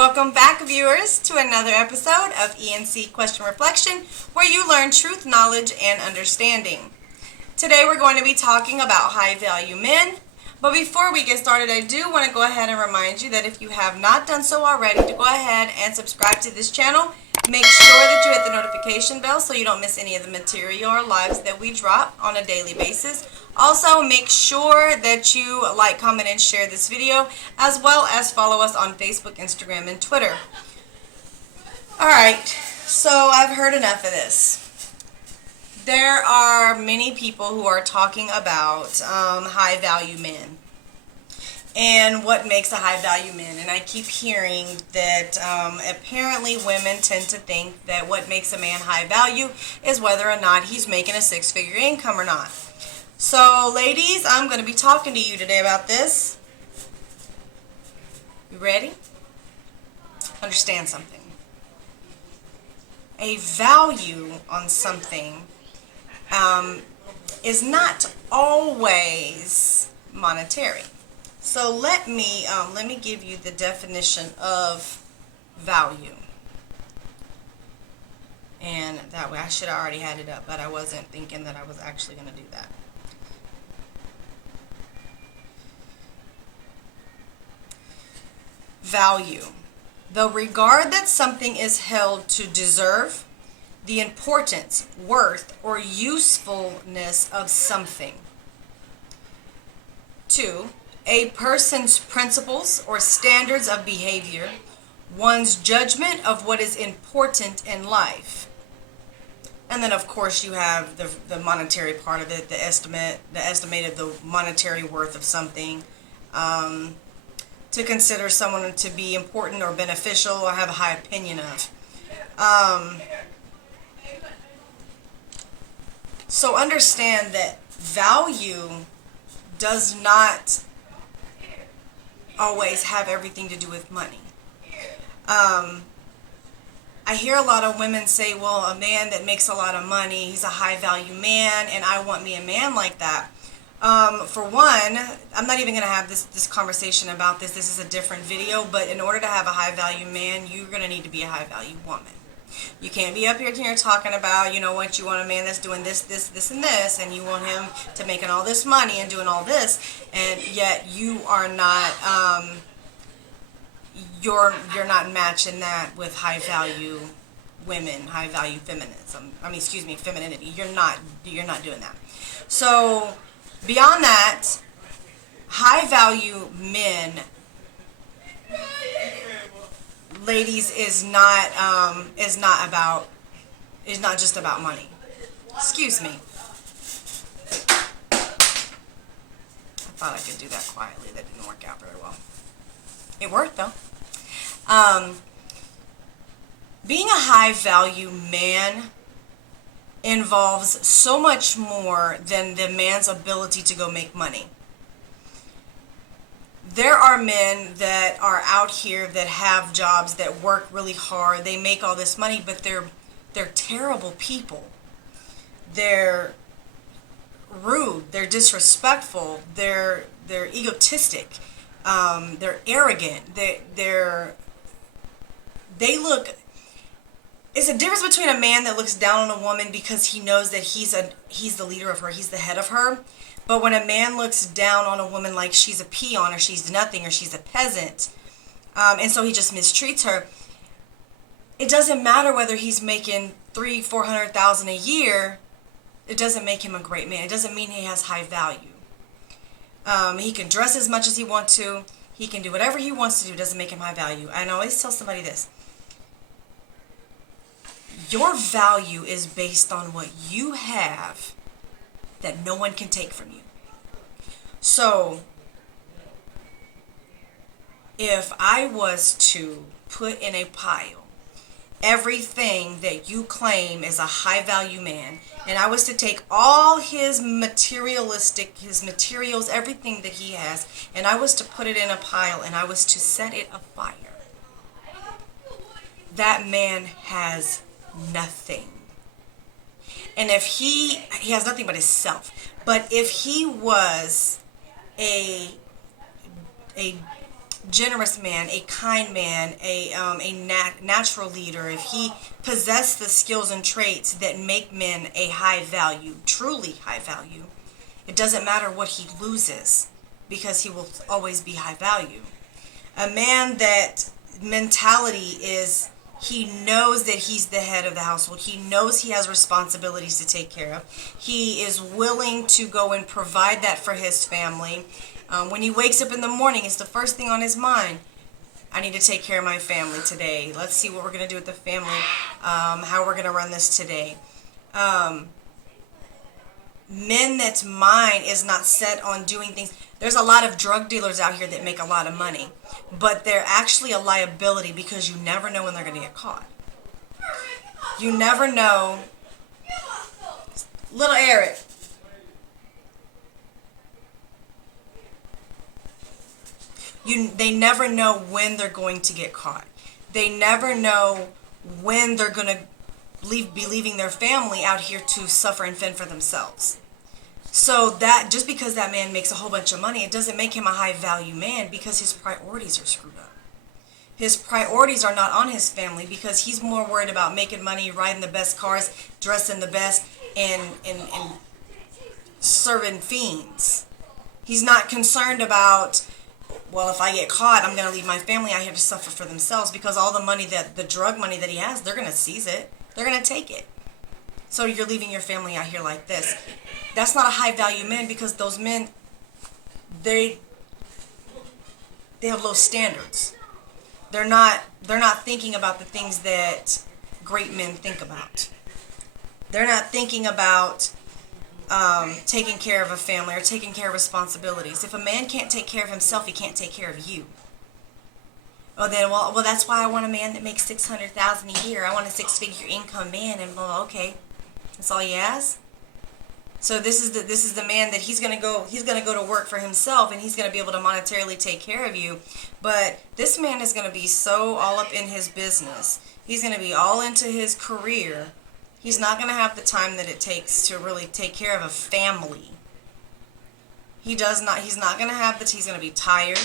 Welcome back, viewers, to another episode of E&C Question Reflection, where you learn truth, knowledge, and understanding. Today we're going to be talking about high-value men, but before we get started, I do want to go ahead and remind you that if you have not done so already, to go ahead and subscribe to this channel. Make sure that you hit the notification bell so you don't miss any of the material or lives that we drop on a daily basis. Also, make sure that you like, comment, and share this video, as well as follow us on Facebook, Instagram, and Twitter. Alright, so I've heard enough of this. There are many people who are talking about high-value men and what makes a high-value man. And I keep hearing that apparently women tend to think that what makes a man high value is whether or not he's making a six-figure income or not. So, ladies, I'm going to be talking to you today about this. You ready? Understand something. A value on something is not always monetary. So let me give you the definition of value. And that way, I should have already had it up, but I wasn't thinking that I was actually going to do that. Value. The regard that something is held to deserve, the importance, worth, or usefulness of something. 2. A person's principles or standards of behavior, one's judgment of what is important in life. And then, of course, you have the monetary part of it, the estimated the monetary worth of something. To consider someone to be important or beneficial or have a high opinion of. So understand that value does not always have everything to do with money. I hear a lot of women say, well, a man that makes a lot of money, he's a high value man, and I want me a man like that. For one, I'm not even going to have this conversation about this. This is a different video, but in order to have a high-value man, you're going to need to be a high-value woman. You can't be up here talking about, what you want a man that's doing this, and this, and you want him to making all this money and doing all this, and yet you are not, you're not matching that with high-value women, high-value feminism. Femininity. You're not doing that. So, beyond that, high-value men, ladies, is not just about money. Excuse me. I thought I could do that quietly. That didn't work out very well. It worked though. Being a high-value man involves so much more than the man's ability to go make money. There are men that are out here that have jobs, that work really hard, they make all this money, but they're terrible people. They're rude, they're disrespectful, they're egotistic, they're arrogant, they look. It's a difference between a man that looks down on a woman because he knows that he's the leader of her, he's the head of her. But when a man looks down on a woman like she's a peon or she's nothing or she's a peasant, and so he just mistreats her, it doesn't matter whether he's making $300,000-$400,000 a year. It doesn't make him a great man. It doesn't mean he has high value. He can dress as much as he wants to. He can do whatever he wants to do. It doesn't make him high value. I always tell somebody this. Your value is based on what you have that no one can take from you. So, if I was to put in a pile everything that you claim is a high-value man, and I was to take all his materials, everything that he has, and I was to put it in a pile, and I was to set it afire, that man has nothing. And if he has nothing but himself. But if he was a generous man, a kind man, natural leader, if he possesses the skills and traits that make men a high value, truly high value, it doesn't matter what he loses because he will always be high value. A man that mentality is he knows that he's the head of the household. He knows he has responsibilities to take care of. He is willing to go and provide that for his family. When he wakes up in the morning, it's the first thing on his mind. I need to take care of my family today. Let's see what we're going to do with the family, how we're going to run this today. Men that's mind is not set on doing things. There's a lot of drug dealers out here that make a lot of money, but they're actually a liability because you never know when they're going to get caught. You never know. Little Eric. They never know when they're going to get caught. They never know when they're going to be leaving their family out here to suffer and fend for themselves. So that just because that man makes a whole bunch of money, it doesn't make him a high value man because his priorities are screwed up. His priorities are not on his family because he's more worried about making money, riding the best cars, dressing the best, and serving fiends. He's not concerned about, well, if I get caught, I'm going to leave my family out here to suffer for themselves because all the money the drug money that he has, they're going to seize it. They're going to take it. So you're leaving your family out here like this. That's not a high value man because those men, they have low standards. They're not thinking about the things that great men think about. They're not thinking about taking care of a family or taking care of responsibilities. If a man can't take care of himself, he can't take care of you. Oh, then well, that's why I want a man that makes $600,000 a year. I want a six-figure income man, and well, okay, that's all he has. So this is the man that he's gonna go to work for himself, and he's gonna be able to monetarily take care of you. But this man is gonna be so all up in his business. He's gonna be all into his career. He's not gonna have the time that it takes to really take care of a family. He's not gonna have the. He's gonna be tired.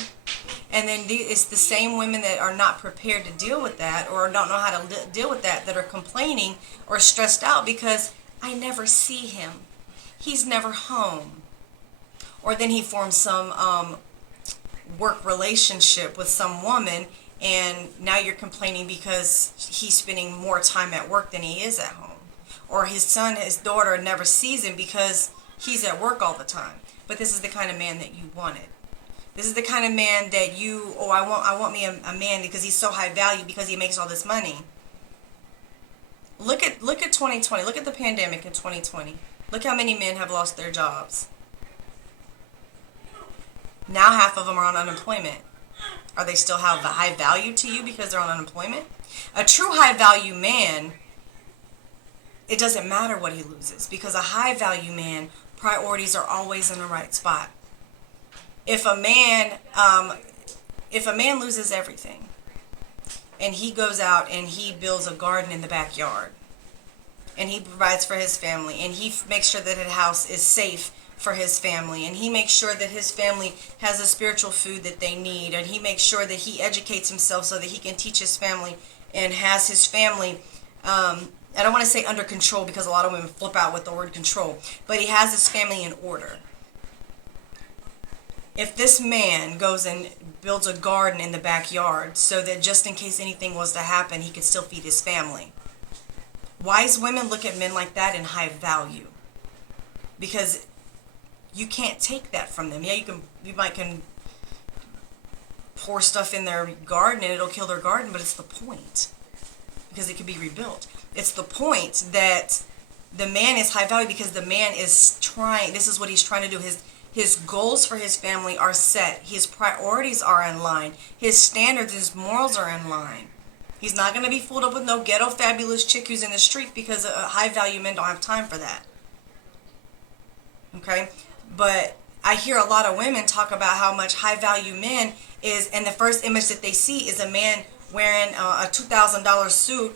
And then it's the same women that are not prepared to deal with that or don't know how to deal with that are complaining or stressed out because I never see him. He's never home. Or then he forms some work relationship with some woman and now you're complaining because he's spending more time at work than he is at home. Or his daughter never sees him because he's at work all the time. But this is the kind of man that you wanted. This is the kind of man that I want me a man because he's so high value because he makes all this money. Look at 2020. Look at the pandemic in 2020. Look how many men have lost their jobs. Now half of them are on unemployment. Are they still have the high value to you because they're on unemployment? A true high value man, it doesn't matter what he loses because a high value man, priorities are always in the right spot. If a man loses everything and he goes out and he builds a garden in the backyard and he provides for his family and he makes sure that his house is safe for his family and he makes sure that his family has the spiritual food that they need and he makes sure that he educates himself so that he can teach his family and has his family I don't want to say under control because a lot of women flip out with the word control, but he has his family in order. If this man goes and builds a garden in the backyard so that just in case anything was to happen, he could still feed his family. Wise women look at men like that in high value because you can't take that from them. Yeah, you might pour stuff in their garden and it'll kill their garden, but it's the point because it can be rebuilt. It's the point that the man is high value because the man is trying, this is what he's trying to do. His goals for his family are set. His priorities are in line. His standards, his morals are in line. He's not going to be fooled up with no ghetto fabulous chick who's in the street because high value men don't have time for that. Okay? But I hear a lot of women talk about how much high value men is, and the first image that they see is a man wearing a $2,000 suit,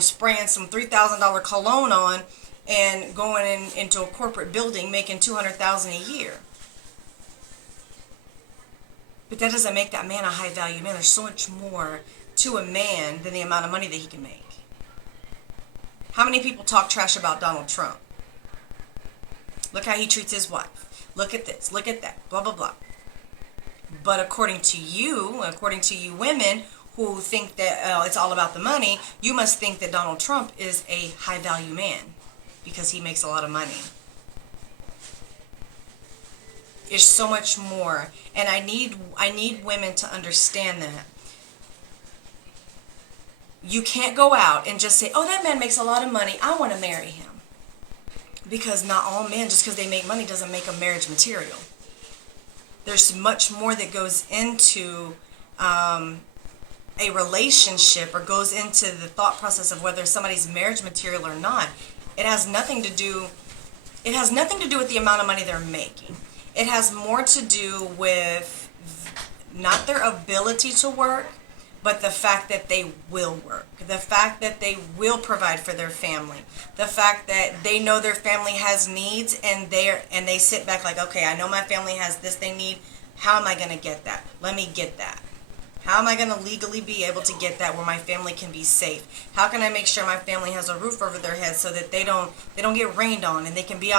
spraying some $3,000 cologne on, and going into a corporate building making $200,000 a year. But that doesn't make that man a high value man. There's so much more to a man than the amount of money that he can make. How many people talk trash about Donald Trump? Look how he treats his wife. Look at this, look at that, blah, blah, blah. But according to you women who think that it's all about the money, you must think that Donald Trump is a high value man because he makes a lot of money. There's so much more, and I need women to understand that. You can't go out and just say, oh, that man makes a lot of money, I want to marry him. Because not all men, just because they make money, doesn't make them marriage material. There's much more that goes into a relationship, or goes into the thought process of whether somebody's marriage material or not. It has nothing to do with the amount of money they're making. It has more to do with not their ability to work, but the fact that they will work, the fact that they will provide for their family, the fact that they know their family has needs, and they sit back like, okay, I know my family has this they need. How am I going to get that? Let me get that. How am I going to legally be able to get that where my family can be safe? How can I make sure my family has a roof over their head so that they don't get rained on, and they can be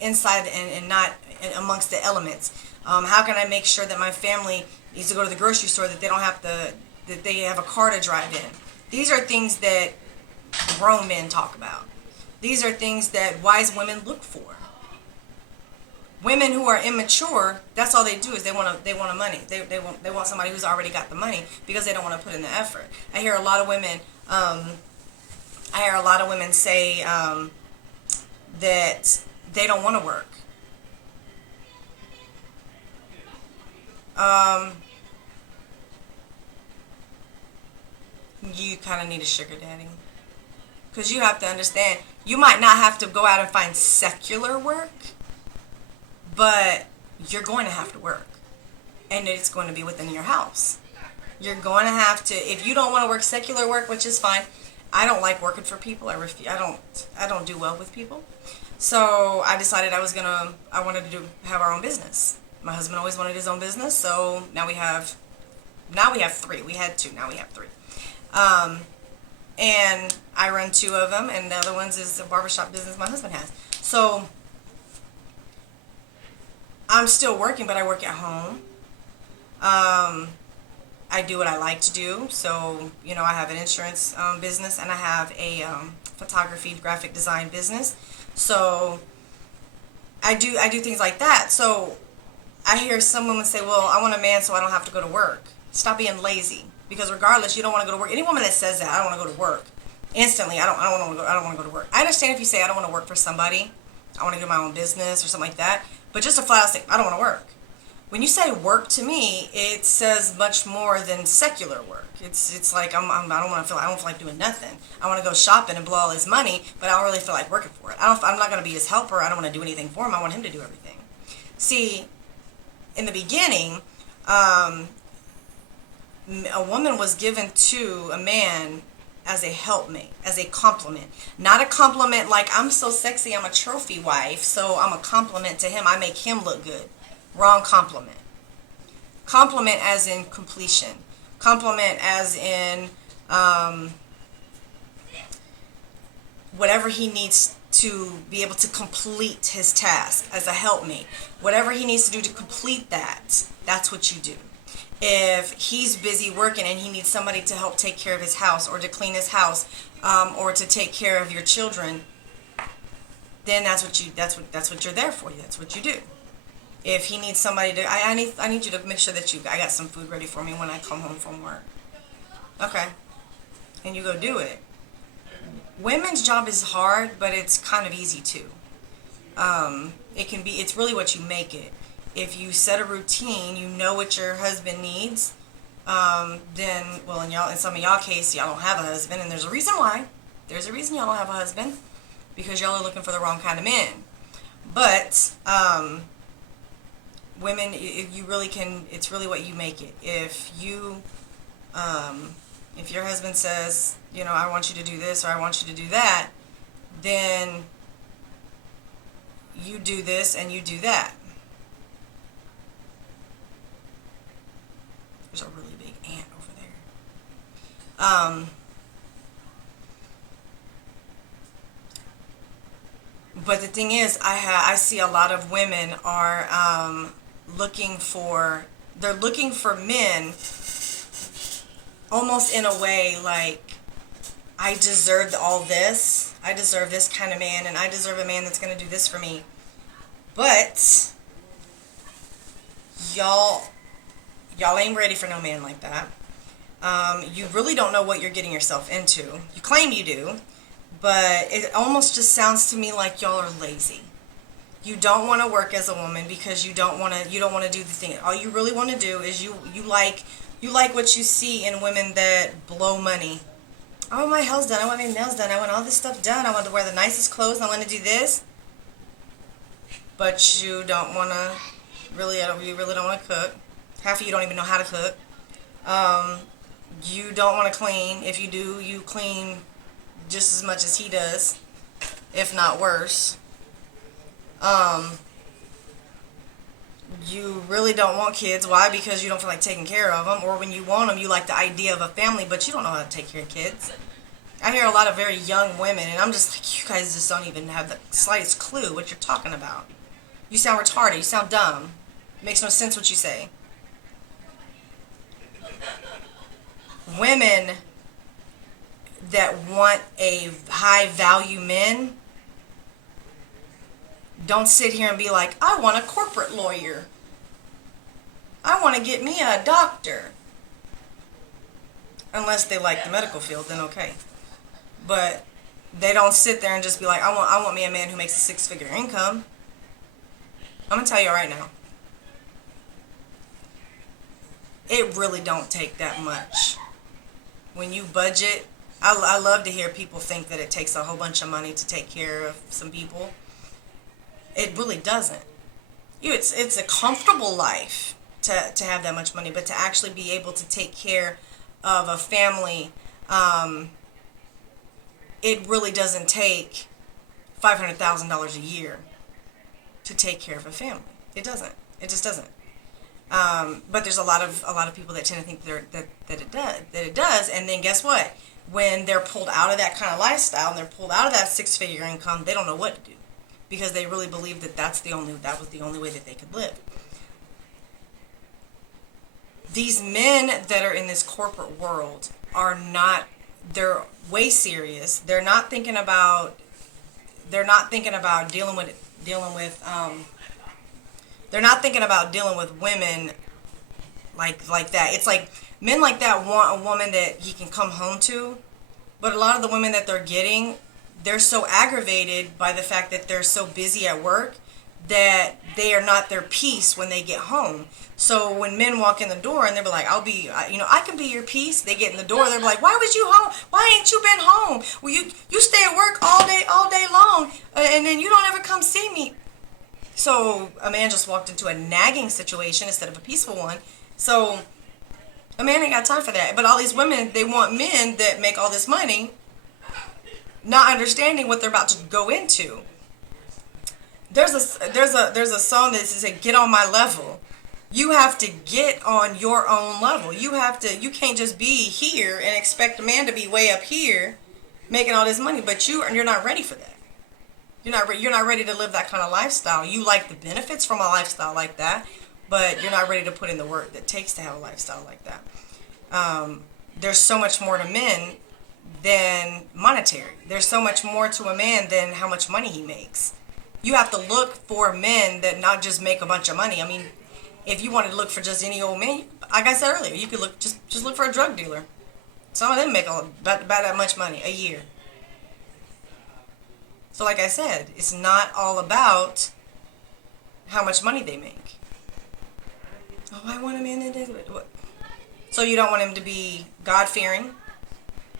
inside and not amongst the elements? How can I make sure that my family needs to go to the grocery store, that they don't have to, that they have a car to drive in? These are things that grown men talk about. These are things that wise women look for. Women who are immature, that's all they do is they want money. They want somebody who's already got the money because they don't want to put in the effort. I hear a lot of women say that they don't want to work. You kind of need a sugar daddy. Because you have to understand, you might not have to go out and find secular work, but you're going to have to work. And it's going to be within your house. You're going to have to, if you don't want to work secular work, which is fine. I don't like working for people. I don't do well with people. So I decided I wanted to have our own business. My husband always wanted his own business, so now we have 3. We had 2, now we have 3. And I run 2 of them, and the other ones is a barbershop business my husband has. So I'm still working, but I work at home. I do what I like to do. So, I have an insurance business, and I have a photography, graphic design business. So I do things like that. So I hear some women say, well, I want a man so I don't have to go to work. Stop being lazy. Because regardless, you don't want to go to work. Any woman that says that, I don't want to go to work, instantly, I don't want to go to work. I understand if you say I don't want to work for somebody, I want to do my own business or something like that. But just a flat out say, I don't want to work. When you say work, to me, it says much more than secular work. It's like I don't feel like doing nothing. I want to go shopping and blow all his money, but I don't really feel like working for it. I'm not going to be his helper. I don't want to do anything for him. I want him to do everything. See, in the beginning, a woman was given to a man as a helpmate, as a compliment. Not a compliment like, I'm so sexy, I'm a trophy wife, so I'm a compliment to him, I make him look good. Wrong compliment. Compliment as in completion. Compliment as in whatever he needs to be able to complete his task as a helpmate. Whatever he needs to do to complete that, that's what you do. If he's busy working and he needs somebody to help take care of his house, or to clean his house, or to take care of your children, then that's what you're there for. That's what you do. If he needs somebody to, I need you to make sure that I got some food ready for me when I come home from work. Okay, and you go do it. Women's job is hard, but it's kind of easy too. It's really what you make it. If you set a routine, you know what your husband needs, then, well, in some of y'all case, y'all don't have a husband, and there's a reason why. There's a reason y'all don't have a husband, because y'all are looking for the wrong kind of men. But women, you really can. It's really what you make it. If your husband says, I want you to do this or I want you to do that, then you do this and you do that. But the thing is, I see a lot of women are they're looking for men almost in a way like, I deserve all this. I deserve this kind of man, and I deserve a man that's going to do this for me. But y'all ain't ready for no man like that. You really don't know what you're getting yourself into. You claim you do, but it almost just sounds to me like y'all are lazy. You don't want to work as a woman because you don't want to do the thing. All you really want to do is you like what you see in women that blow money. I want my hair's done. I want my nails done. I want all this stuff done. I want to wear the nicest clothes. I want to do this. But you don't want to you really don't want to cook. Half of you don't even know how to cook. You don't want to clean. If you do, you clean just as much as he does, if not worse. You really don't want kids. Why? Because you don't feel like taking care of them. Or when you want them, you like the idea of a family, but you don't know how to take care of kids. I hear a lot of very young women, and I'm just like, you guys just don't even have the slightest clue what you're talking about. You sound retarded. You sound dumb. It makes no sense what you say. Women that want a high-value man don't sit here and be like, I want a corporate lawyer. I want to get me a doctor. Unless they like the medical field, then okay. But they don't sit there and just be like, I want me a man who makes a six-figure income. I'm going to tell you right now. It really don't take that much. When you budget, I love to hear people think that it takes a whole bunch of money to take care of some people. It really doesn't. It's a comfortable life to have that much money, but to actually be able to take care of a family, it really doesn't take $500,000 a year to take care of a family. It doesn't. It just doesn't. But there's a lot of people that tend to think that it does, and then guess what? When they're pulled out of that kind of lifestyle and they're pulled out of that six-figure income, they don't know what to do because they really believe that that was the only way that they could live. These men that are in this corporate world they're way serious. They're not thinking about dealing with women like that. It's like men like that want a woman that he can come home to, but a lot of the women that they're getting, they're so aggravated by the fact that they're so busy at work that they are not their peace when they get home. So when men walk in the door and they're like, I can be your peace. They get in the door, they're like, why was you home? Why ain't you been home? Well, you stay at work all day long, and then you don't ever come see me. So a man just walked into a nagging situation instead of a peaceful one. So a man ain't got time for that. But all these women, they want men that make all this money, not understanding what they're about to go into. There's a song that says, "Get on my level." You have to get on your own level. You can't just be here and expect a man to be way up here making all this money, but you're not ready for that. You're not ready to live that kind of lifestyle. You like the benefits from a lifestyle like that, but you're not ready to put in the work that it takes to have a lifestyle like that. There's so much more to men than monetary. There's so much more to a man than how much money he makes. You have to look for men that not just make a bunch of money. I mean, if you wanted to look for just any old man, like I said earlier, you could just look for a drug dealer. Some of them make about that much money a year. So like I said, it's not all about how much money they make. Oh, I want a man that does it. So you don't want him to be God-fearing.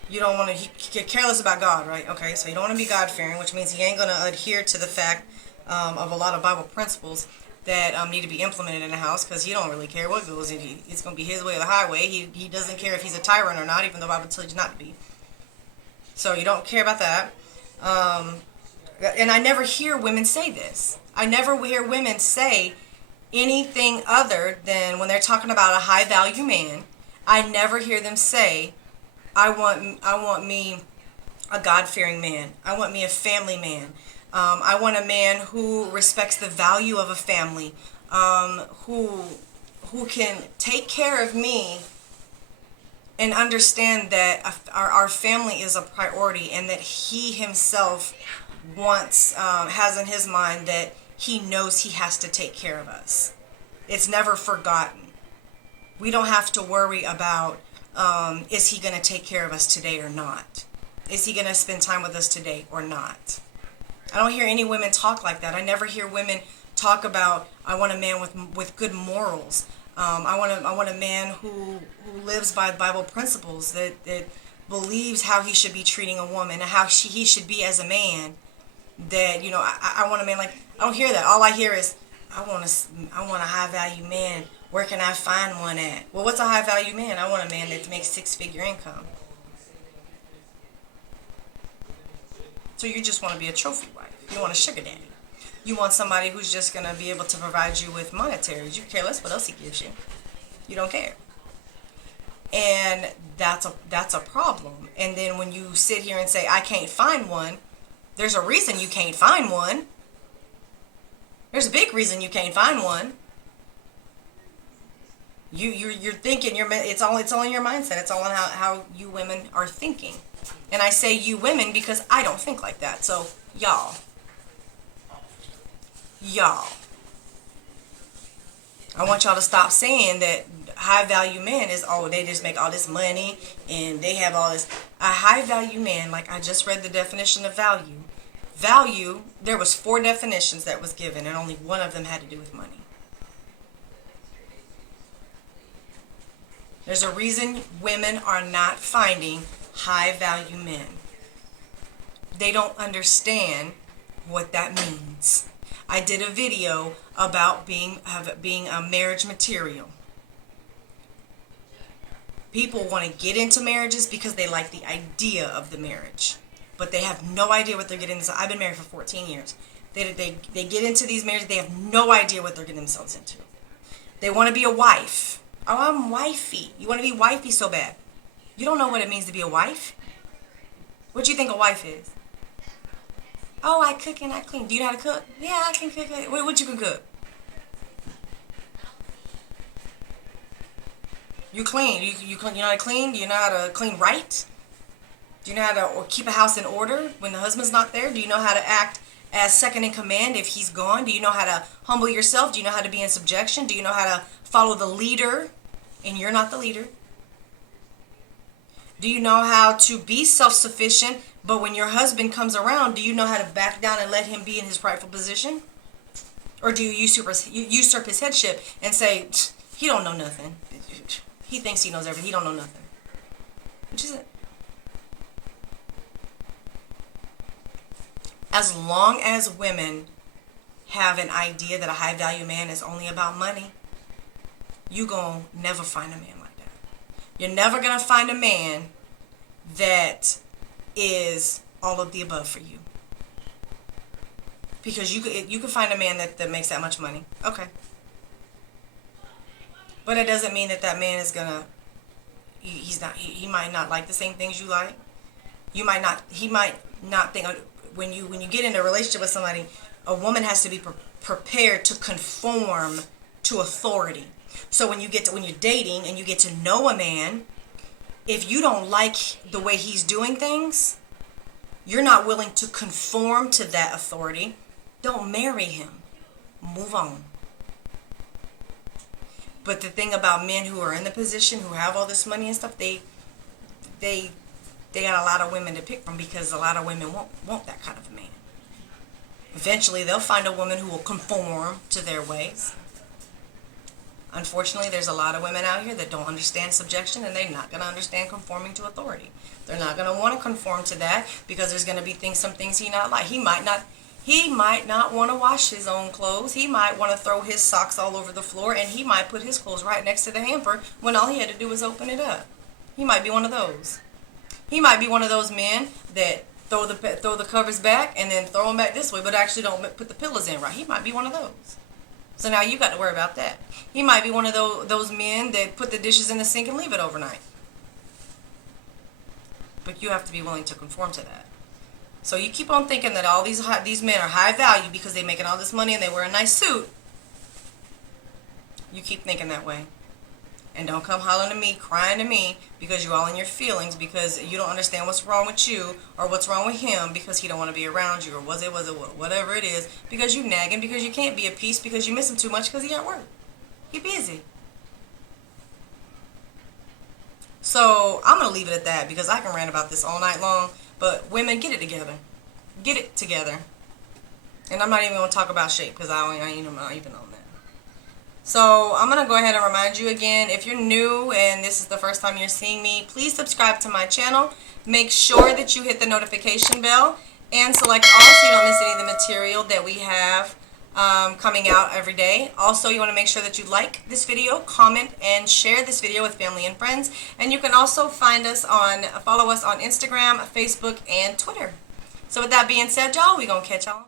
You don't want to get careless about God, right? Okay, so you don't want to be God-fearing, which means he ain't going to adhere to the fact of a lot of Bible principles that need to be implemented in the house, because he don't really care what goes in. It's going to be his way or the highway. He doesn't care if he's a tyrant or not, even though the Bible tells you not to be. So you don't care about that. And I never hear women say this. I never hear women say anything other than when they're talking about a high-value man, I never hear them say, I want me a God-fearing man. I want me a family man. I want a man who respects the value of a family, who can take care of me and understand that our family is a priority, and that he himself has in his mind that he knows he has to take care of us. It's never forgotten. We don't have to worry about is he going to take care of us today or not? Is he going to spend time with us today or not? I don't hear any women talk like that. I never hear women talk about, I want a man with good morals. I want a man who lives by Bible principles, that believes how he should be treating a woman and how he should be as a man. That, I want a man like, I don't hear that. All I hear is, I want a high value man. Where can I find one at? Well, what's a high value man? I want a man that makes 6-figure income. So you just want to be a trophy wife. You want a sugar daddy. You want somebody who's just going to be able to provide you with monetaries. You care less what else he gives you. You don't care. And that's a problem. And then when you sit here and say, I can't find one, there's a reason you can't find one. There's a big reason you can't find one. You're thinking, it's all in your mindset. It's all in how you women are thinking. And I say you women because I don't think like that. So y'all, I want y'all to stop saying that high value men is, oh, they just make all this money and they have all this. A high value man, like I just read the definition of value. Value, there was 4 definitions that was given, and only one of them had to do with money. There's a reason women are not finding high value men. They don't understand what that means. I did a video about being a marriage material. People want to get into marriages because they like the idea of the marriage, but they have no idea what they're getting into. I've been married for 14 years. They get into these marriages, they have no idea what they're getting themselves into. They want to be a wife. Oh, I'm wifey. You want to be wifey so bad. You don't know what it means to be a wife? What do you think a wife is? Oh, I cook and I clean. Do you know how to cook? Yeah, I can cook. What you can cook? You clean. You know how to clean? Do you know how to clean right? Do you know how to keep a house in order when the husband's not there? Do you know how to act as second in command if he's gone? Do you know how to humble yourself? Do you know how to be in subjection? Do you know how to follow the leader and you're not the leader? Do you know how to be self-sufficient, but when your husband comes around, do you know how to back down and let him be in his rightful position? Or do you usurp his headship and say, he don't know nothing. He thinks he knows everything. He don't know nothing. Which is it? As long as women have an idea that a high value man is only about money, you gonna never find a man like that. You're never gonna find a man that is all of the above for you. Because you could find a man that makes that much money. Okay. But it doesn't mean that man is gonna, he might not like the same things you like. He might not think, when you get into a relationship with somebody, a woman has to be prepared to conform to authority. So when you're dating and you get to know a man, if you don't like the way he's doing things, you're not willing to conform to that authority, don't marry him. Move on. But the thing about men who are in the position, who have all this money and stuff, they got a lot of women to pick from, because a lot of women want that kind of a man. Eventually, they'll find a woman who will conform to their ways. Unfortunately, there's a lot of women out here that don't understand subjection, and they're not going to understand conforming to authority. They're not going to want to conform to that, because there's going to be some things he not like. He might not want to wash his own clothes. He might want to throw his socks all over the floor, and he might put his clothes right next to the hamper when all he had to do was open it up. He might be one of those. He might be one of those men that throw the covers back and then throw them back this way, but actually don't put the pillows in right. He might be one of those. So now you got to worry about that. He might be one of those men that put the dishes in the sink and leave it overnight. but you have to be willing to conform to that. So you keep on thinking that all these men are high value because they're making all this money and they wear a nice suit. You keep thinking that way. And don't come hollering to me, crying to me, because you're all in your feelings, because you don't understand what's wrong with you or what's wrong with him because he don't want to be around you, or whatever it is, because you nagging, because you can't be at peace, because you miss him too much because he at work. He busy. So I'm going to leave it at that because I can rant about this all night long. But women, get it together. Get it together. And I'm not even going to talk about shape because I ain't even on that. So I'm going to go ahead and remind you again, if you're new and this is the first time you're seeing me, please subscribe to my channel. Make sure that you hit the notification bell and select all so you don't miss any of the material that we have coming out every day. Also, you want to make sure that you like this video, comment, and share this video with family and friends. And you can also follow us on Instagram, Facebook, and Twitter. So with that being said, y'all, we're going to catch y'all.